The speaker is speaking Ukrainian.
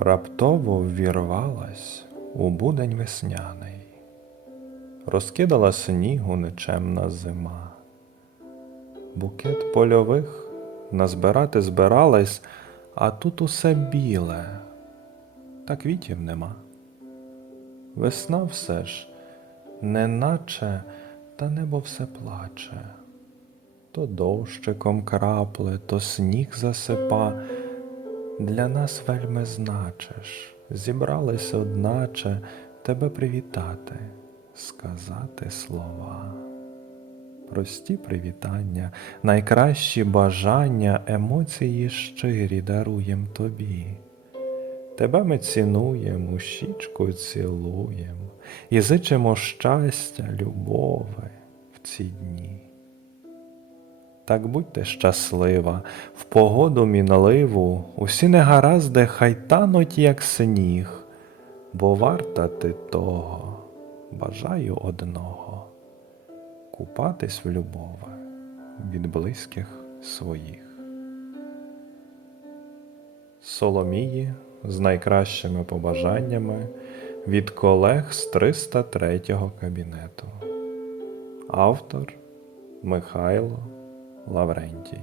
раптово ввірвалась у будень весняний, розкидала снігу нечемна зима. Букет польових назбирати збиралась, а тут усе біле, та квітів нема. Весна все ж, неначе, та небо все плаче. То дощиком крапле, то сніг засипа. Для нас вельми значиш, зібрались одначе тебе привітати, сказати слова. Прості привітання, найкращі бажання, емоції щирі даруєм тобі. Тебе ми цінуємо, у щічку цілуєм і зичимо щастя, любови в ці дні. Так будьте щаслива, в погоду мінливу, усі негаразди хай тануть, як сніг, бо варта ти того, бажаю одного. Купатись в любови від близьких своїх. Соломії з найкращими побажаннями від колег з 303 кабінету. Автор Михайло Лаврентій.